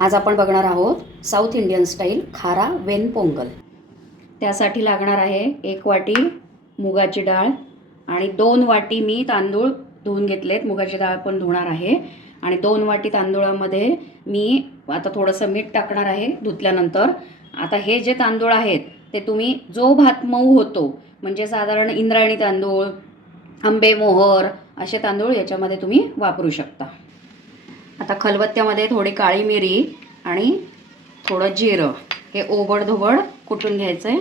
आज आपण बघणार आहोत साऊथ इंडियन स्टाईल खारा वेन पोंगल। त्यासाठी लागणार आहे 1 वाटी मुगाची डाळ आणि 2 वाटी मी तांदूळ धुवून घेतलेत। मुगाची डाळ पण धुणार आहे आणि 2 वाटी तांदूळामध्ये मी आता थोडंसं मीठ टाकणार आहे धुतल्यानंतर। आता हे जे तांदूळ आहेत ते तुम्ही जो भात मऊ होतो म्हणजे साधारण इंद्रायणी तांदूळ, आंबे मोहर असे तांदूळ याच्यामध्ये तुम्ही वापरू शकता। आता खलबत्त्यामध्ये थोडी काळी मिरी आणि थोडं जिरं हे ओबडधोबड कुटून घ्यायचं आहे।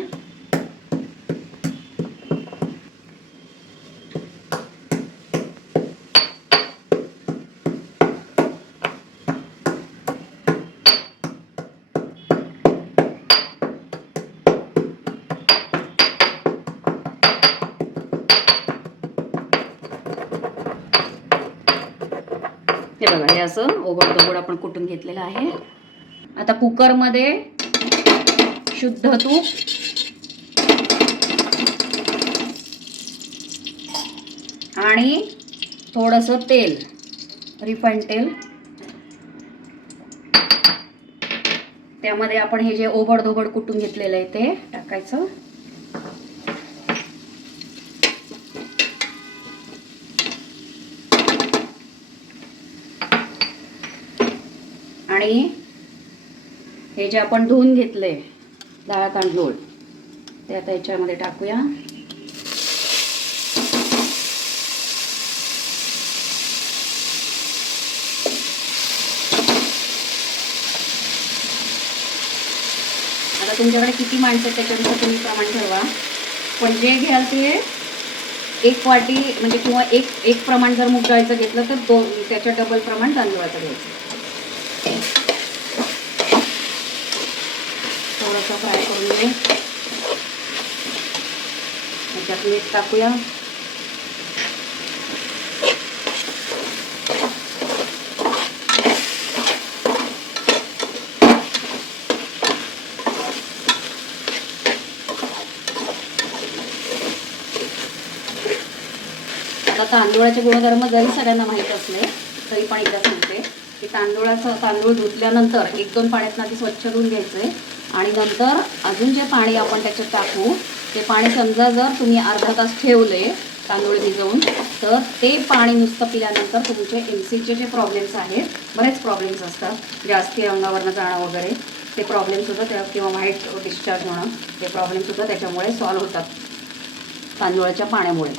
हे बघा, हे असं ओबडधोबड आपण कुटून घेतलेलं आहे। आता कुकरमध्ये शुद्ध तूप आणि थोडंसं तेल, रिफाइंड तेल, त्यामध्ये आपण हे जे ओबडधोबड कुटून घेतलेलं आहे ते टाकायचं। आणि हे जे आपण धुवून घेतले डाळ तांदूळ ते आता याच्यामध्ये टाकूया। आता तुमच्याकडे किती माणसं आहेत त्याच्यानुसार तुम्ही प्रमाण ठरवा, पण जे घ्याल ते 1 वाटी म्हणजे किंवा एक प्रमाण जर मूग डाळीचं घेतलं तर त्याच्या डबल प्रमाण तांदूळाचं घ्यायचं। थोडंसं फ्राय करून घे, त्याच्यात मीठ टाकूया। आता तांदूळाचे गुणधर्म जरी सगळ्यांना माहीत असले तरी पण एकदा सांगते की तांदूळ धुतल्यानंतर 1-2 पाण्यात आधी स्वच्छ धुवून घ्यायचे आणि नंतर अजून जे पाणी आपण त्याच्यात टाकू ते पाणी समजा जर तुम्ही अर्धा तास ठेवले तांदूळ भिजवून तर ते पाणी नुसतं पिल्यानंतर तुमचे एमसीचे जे प्रॉब्लेम्स आहेत, बरेच प्रॉब्लेम्स असतात, जास्ती अंगावरनं जाणं वगैरे ते प्रॉब्लेमसुद्धा त्या किंवा व्हाईट डिस्चार्ज होणं ते प्रॉब्लेमसुद्धा त्याच्यामुळे सॉल्व्ह होतात तांदूळाच्या पाण्यामुळे।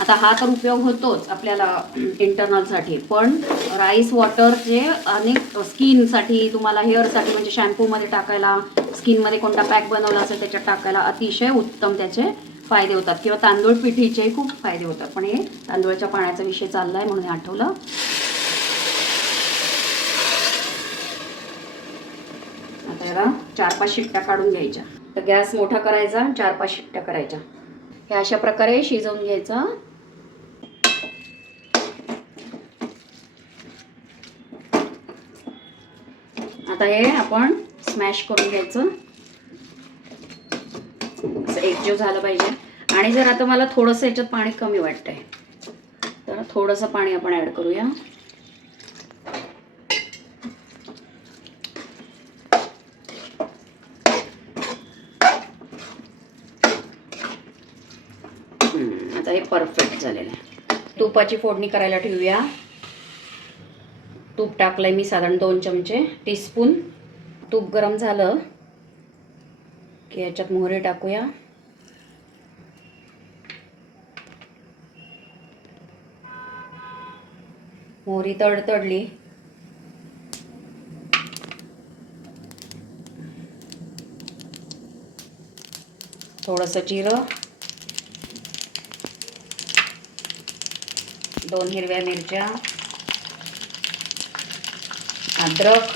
आता हा तर उपयोग होतोच आपल्याला इंटरनलसाठी, पण राईस वॉटर जे अनेक स्किनसाठी तुम्हाला हेअरसाठी म्हणजे शॅम्पूमध्ये टाकायला, स्किनमध्ये कोणता पॅक बनवला असेल त्याच्यात टाकायला अतिशय उत्तम त्याचे फायदे होतात किंवा तांदूळ पिठीचे खूप फायदे होतात। पण हे तांदूळाच्या पाण्याचा विषय चालला आहे म्हणून आठवलं। आता याला 4-5 शिट्ट्या काढून घ्यायच्या। तर गॅस मोठा करायचा, 4-5 शिट्ट्या करायच्या। हे अशा प्रकारे शिजवून घ्यायचं। आता हे आपण स्मॅश करून घ्यायचं, असं एकजीव झालं पाहिजे। आणि जर आता मला थोडंसं याच्यात पाणी कमी वाटतंय तर थोडंसं पाणी आपण ॲड करूया। आता हे परफेक्ट झालेलं आहे। तुपाची फोडणी करायला ठेवूया। तूप टाकलंय मी साधारण 2 चमचे, टीस्पून। तूप गरम झालं की याच्यात मोहरी टाकूया। मोहरी तडतडली थोडंसं जिरं, 2 हिरव्या मिरच्या, अद्रक,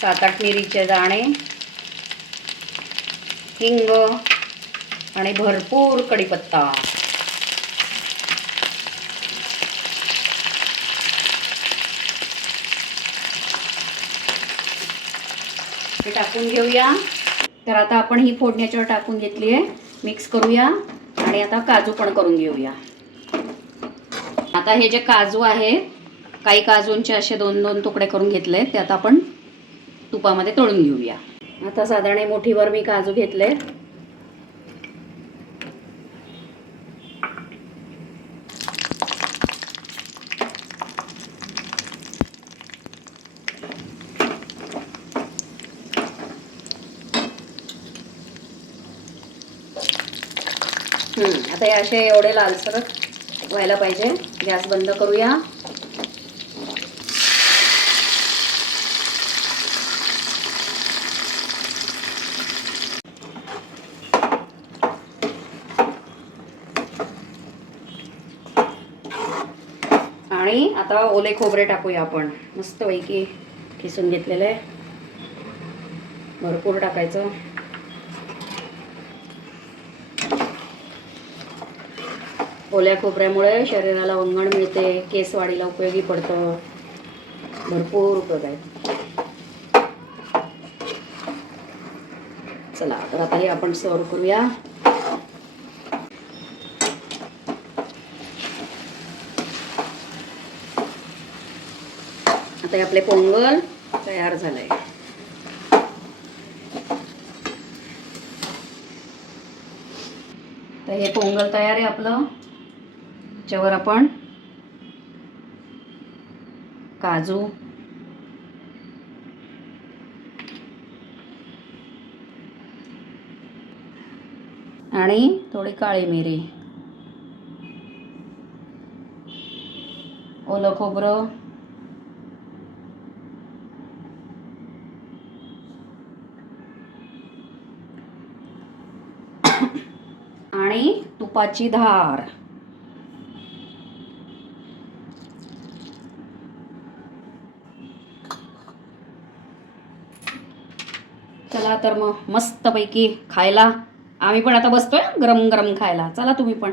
7-8 मिरीचे दाणे, हिंग आणि भरपूर कढीपत्ता। हे टाकून घेऊया। तर आता आपण ही फोडणी याच्यावर टाकून घेतली आहे, मिक्स करूया आणि आता काजू पण करून घेऊया। आता हे जे काजू आहे, काही काजूंचे असे 2-2 तुकडे करून घेतले, ते आता आपण तुपामध्ये तळून घेऊया. आता साधारण मुठीभर मी काजू घेतले. आता हे असे एवढे लालसर व्हायला पाहिजे. गॅस बंद करूया. आणि आता ओले खोबरे टाकूया आपण. मस्तपैकी किसून घेतलेले, भरपूर टाकायचं. ओल्या खोबऱ्यामुळे शरीराला वंगण मिळते, केसवाढीला उपयोगी पडतं, भरपूर उपयोग आहे. चला तर आता हे आपण सर्व करूया. आता हे आपले पोंगल तयार झालंय. तर हे पोंगल तयार आहे आपलं. त्याच्यावर आपण काजू, आणि थोडी काळी मिरी, ओलं खोबरं, आणि तुपाची धार. चला तर मग मस्तपैकी खायला. आम्ही पण आता बसतोय गरम गरम खायला. चला तुम्ही पण.